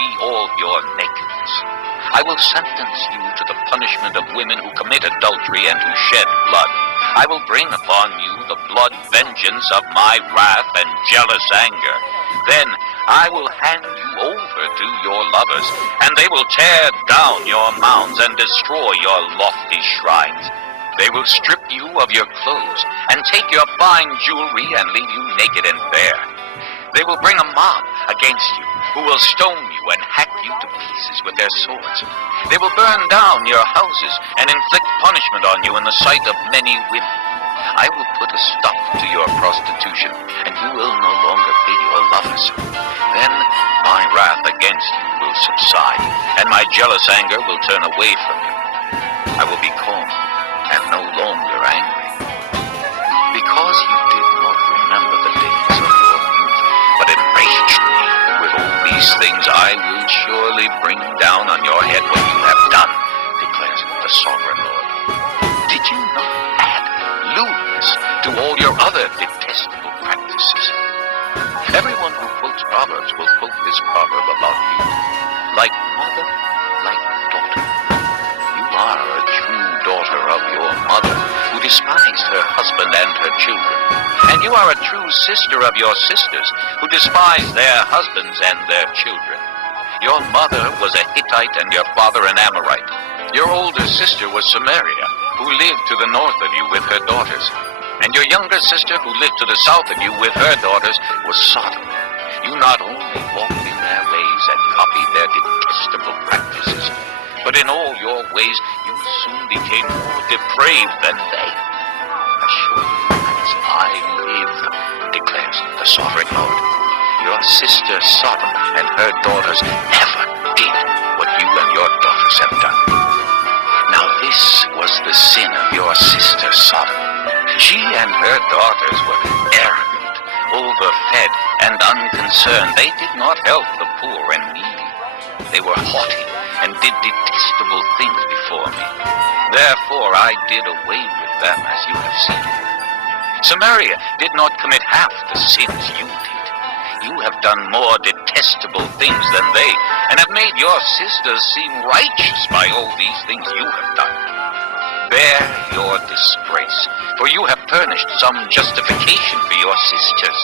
see all your nakedness. I will sentence you to the punishment of women who commit adultery and who shed blood. I will bring upon you the blood vengeance of my wrath and jealous anger. Then I will hand you over to your lovers, and they will tear down your mounds and destroy your lofty shrines. They will strip you of your clothes and take your fine jewelry and leave you naked and bare. They will bring a mob against you, who will stone you and hack you to pieces with their swords. They will burn down your houses and inflict punishment on you in the sight of many women. I will put a stop to your prostitution, and you will no longer pay your lovers. Then my wrath against you will subside, and my jealous anger will turn away from you. I will be calm and no longer angry. Because you did not remember the days of your youth, but enraged me with all these things, I will surely bring down on your head what you have done, declares the sovereign Lord. Did you not add lewdness to all your other detestable practices? Everyone who quotes Proverbs will quote this proverb about you. Like mother, like daughter. You are a true daughter of your mother, who despised her husband and her children. And you are a true sister of your sisters, who despise their husbands and their children. Your mother was a Hittite and your father an Amorite. Your older sister was Samaria, who lived to the north of you with her daughters. And your younger sister, who lived to the south of you with her daughters, was Sodom. You not only walked in their ways and copied their detestable practices, but in all your ways you soon became more depraved than they. Assuredly, as I live, declares the sovereign Lord, your sister Sodom and her daughters never did what you and your daughters have done. Now this was the sin of your sister Sodom. She and her daughters were arrogant, overfed, and unconcerned. They did not help the poor and needy. They were haughty and did detestable things before me. Therefore I did away with them, as you have seen. Samaria did not commit half the sins you did. You have done more detestable things than they, and have made your sisters seem righteous by all these things you have done. Bear your disgrace, for you have furnished some justification for your sisters.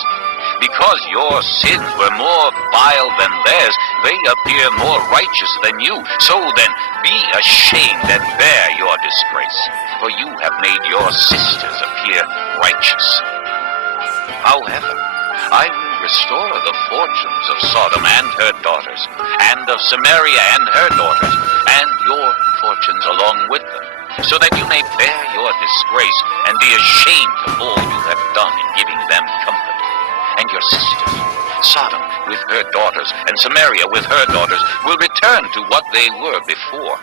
Because your sins were more vile than theirs, they appear more righteous than you. So then, be ashamed and bear your disgrace, for you have made your sisters appear righteous. However, I will restore the fortunes of Sodom and her daughters, and of Samaria and her daughters, and your fortunes along with them, so that you may bear your disgrace and be ashamed of all you have done in giving them comfort. And your sisters, Sodom with her daughters, and Samaria with her daughters, will return to what they were before.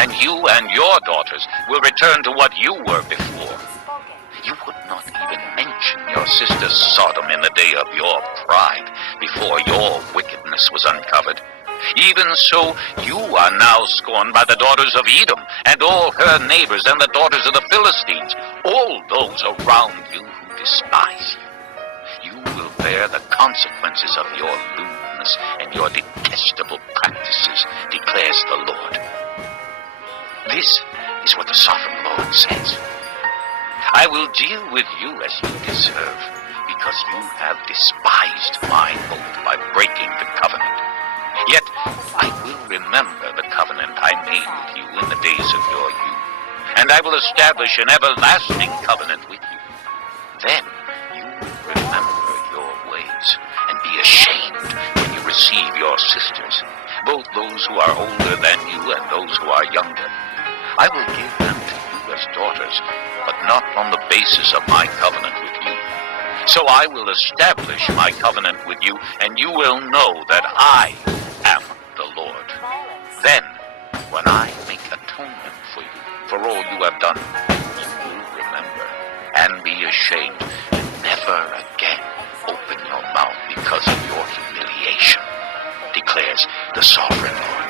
And you and your daughters will return to what you were before. You would not even mention your sister Sodom in the day of your pride, before your wickedness was uncovered. Even so, you are now scorned by the daughters of Edom, and all her neighbors, and the daughters of the Philistines, all those around you who despise you. You will bear the consequences of your lewdness and your detestable practices, declares the Lord. This is what the sovereign Lord says. I will deal with you as you deserve, because you have despised my oath by breaking the covenant. Yet I will remember the covenant I made with you in the days of your youth, and I will establish an everlasting covenant with you. Then you will remember your ways, and be ashamed when you receive your sisters, both those who are older than you and those who are younger. I will give them to you as daughters, but not on the basis of my covenant with you. So I will establish my covenant with you, and you will know that I am the Lord. Then, when I make atonement for you, for all you have done, you will remember and be ashamed, and never again open your mouth because of your humiliation, declares the sovereign Lord.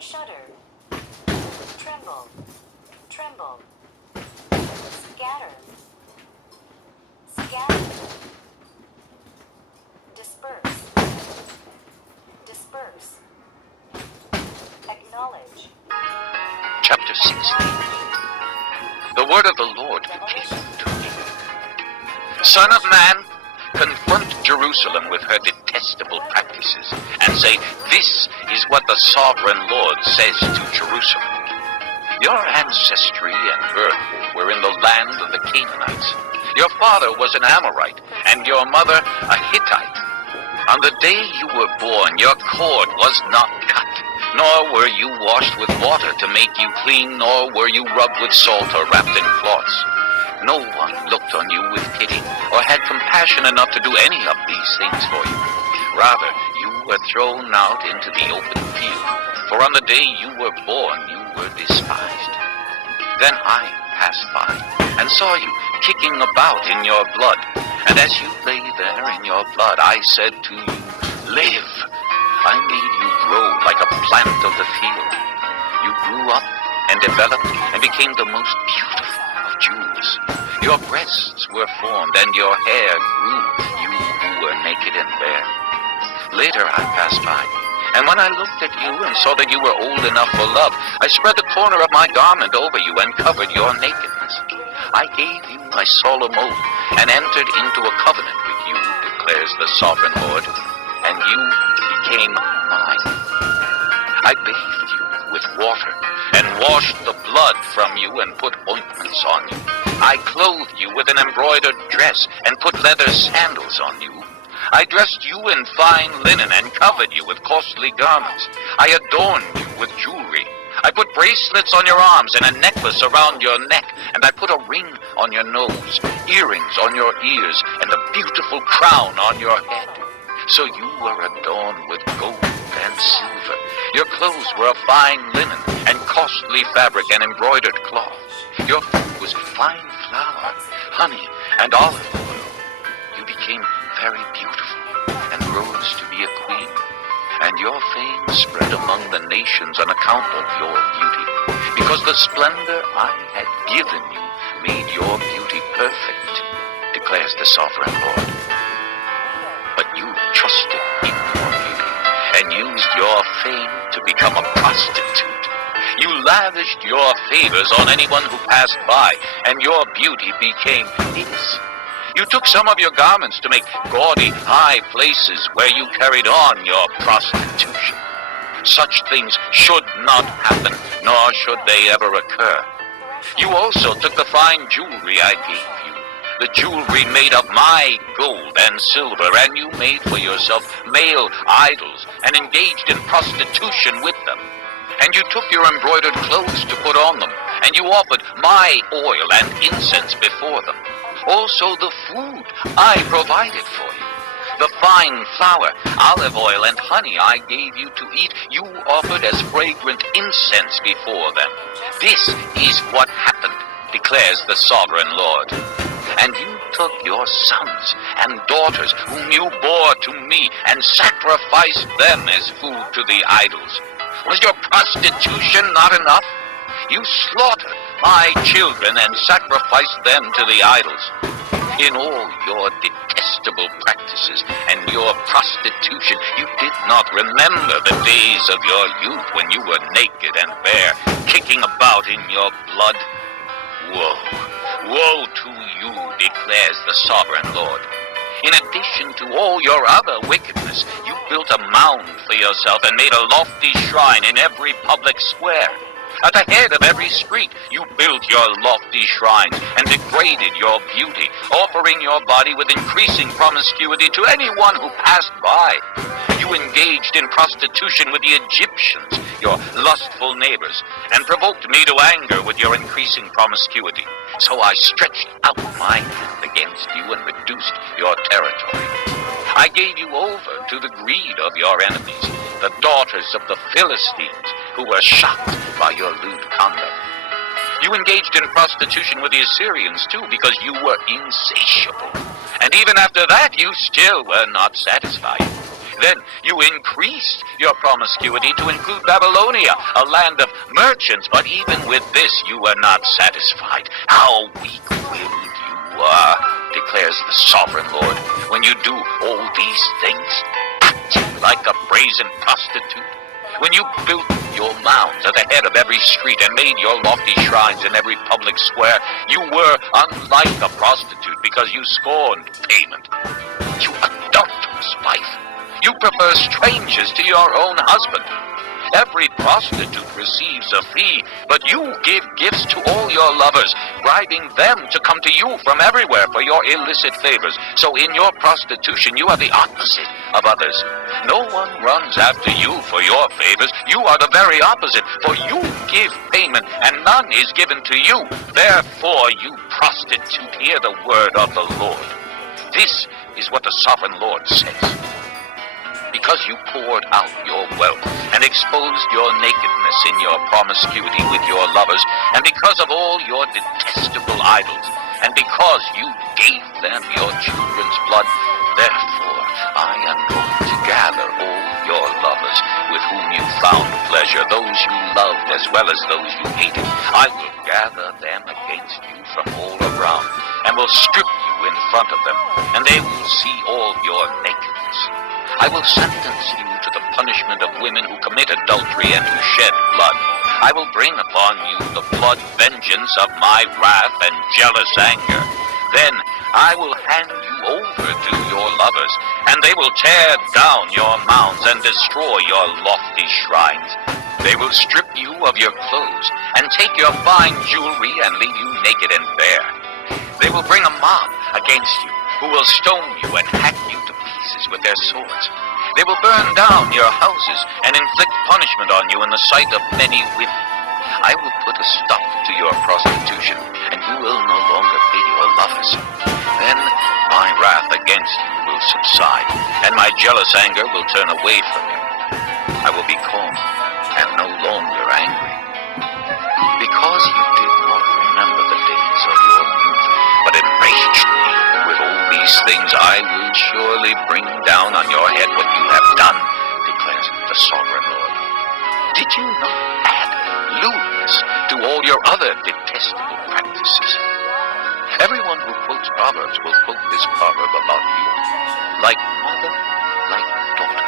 Shudder, tremble, scatter, 16. The word of the Lord came to me. Son of man, confront Jerusalem with her detestable practices and say, this is what the sovereign Lord says to Jerusalem. Your ancestry and birth were in the land of the Canaanites. Your father was an Amorite and your mother a Hittite. On the day you were born, your cord was not cut, nor were you washed with water to make you clean, nor were you rubbed with salt or wrapped in cloths. No one looked on you with pity or had compassion enough to do any of these things for you. Rather, you were thrown out into the open field, for on the day you were born, you were despised. Then I passed by and saw you kicking about in your blood, and as you lay there in your blood, I said to you, live. I made you grow like a plant of the field. You grew up and developed and became the most beautiful of jewels. Your breasts were formed and your hair grew, you who were naked and bare. Later I passed by, and when I looked at you and saw that you were old enough for love, I spread the corner of my garment over you and covered your nakedness. I gave you my solemn oath and entered into a covenant with you, declares the sovereign Lord, and you became mine. I bathed you with water and washed the blood from you and put ointments on you. I clothed you with an embroidered dress and put leather sandals on you. I dressed you in fine linen and covered you with costly garments. I adorned you with jewelry. I put bracelets on your arms and a necklace around your neck, and I put a ring on your nose, earrings on your ears, and a beautiful crown on your head. So you were adorned with gold and silver. Your clothes were of fine linen and costly fabric and embroidered cloth. Your food was fine flour, honey, and olive oil. You became very beautiful and rose to be a queen. And your fame spread among the nations on account of your beauty, because the splendor I had given you made your beauty perfect, declares the sovereign Lord. But you trusted in your beauty and used your fame to become a prostitute. You lavished your favors on anyone who passed by, and your beauty became his. You took some of your garments to make gaudy high places where you carried on your prostitution. Such things should not happen, nor should they ever occur. You also took the fine jewelry I gave you, the jewelry made of my gold and silver, and you made for yourself male idols and engaged in prostitution with them. And you took your embroidered clothes to put on them, and you offered my oil and incense before them. Also the food I provided for you, the fine flour, olive oil, and honey I gave you to eat, you offered as fragrant incense before them. This is what happened, declares the sovereign Lord. And you took your sons and daughters whom you bore to me and sacrificed them as food to the idols. Was your prostitution not enough? You slaughtered my children and sacrificed them to the idols. In all your detestable practices and your prostitution, you did not remember the days of your youth when you were naked and bare, kicking about in your blood. Woe, woe to you, declares the sovereign Lord. In addition to all your other wickedness, you built a mound for yourself and made a lofty shrine in every public square. At the head of every street, you built your lofty shrines and degraded your beauty, offering your body with increasing promiscuity to anyone who passed by. You engaged in prostitution with the Egyptians, your lustful neighbors, and provoked me to anger with your increasing promiscuity. So I stretched out my hand against you and reduced your territory. I gave you over to the greed of your enemies, the daughters of the Philistines, who were shocked by your lewd conduct. You engaged in prostitution with the Assyrians, too, because you were insatiable. And even after that, you still were not satisfied. Then you increased your promiscuity to include Babylonia, a land of merchants, but even with this you were not satisfied. How weak-willed you are, declares the sovereign Lord, when you do all these things, acting like a brazen prostitute. When you built your mounds at the head of every street and made your lofty shrines in every public square, you were unlike a prostitute because you scorned payment. You adulterous wife! You prefer strangers to your own husband. Every prostitute receives a fee, but you give gifts to all your lovers, bribing them to come to you from everywhere for your illicit favors. So in your prostitution, you are the opposite of others. No one runs after you for your favors. You are the very opposite, for you give payment, and none is given to you. Therefore, you prostitute, hear the word of the Lord. This is what the sovereign Lord says. Because you poured out your wealth and exposed your nakedness in your promiscuity with your lovers, and because of all your detestable idols, and because you gave them your children's blood, therefore I am going to gather all your lovers with whom you found pleasure, those you loved as well as those you hated. I will gather them against you from all around, and will strip you in front of them, and they will see all your nakedness. I will sentence you to the punishment of women who commit adultery and who shed blood. I will bring upon you the blood vengeance of my wrath and jealous anger. Then I will hand you over to your lovers, and they will tear down your mounds and destroy your lofty shrines. They will strip you of your clothes and take your fine jewelry and leave you naked and bare. They will bring a mob against you, who will stone you and hack you to pieces with their swords. They will burn down your houses and inflict punishment on you in the sight of many women. I will put a stop to your prostitution, and you will no longer pay your lovers. Then my wrath against you will subside, and my jealous anger will turn away from you. I will be calm and no longer angry. Because you did not remember the days of your youth, but enraged me with all these things, I will surely bring down on your head what you have done, declares the sovereign Lord. Did you not add lewdness to all your other detestable practices? Everyone who quotes Proverbs will quote this proverb about you. Like mother, like daughter.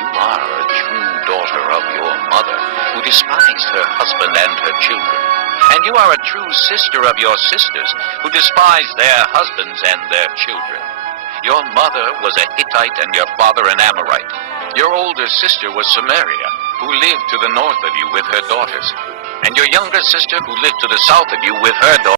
You are a true daughter of your mother, who despised her husband and her children. And you are a true sister of your sisters, who despise their husbands and their children. Your mother was a Hittite and your father an Amorite. Your older sister was Samaria, who lived to the north of you with her daughters. And your younger sister, who lived to the south of you with her daughters,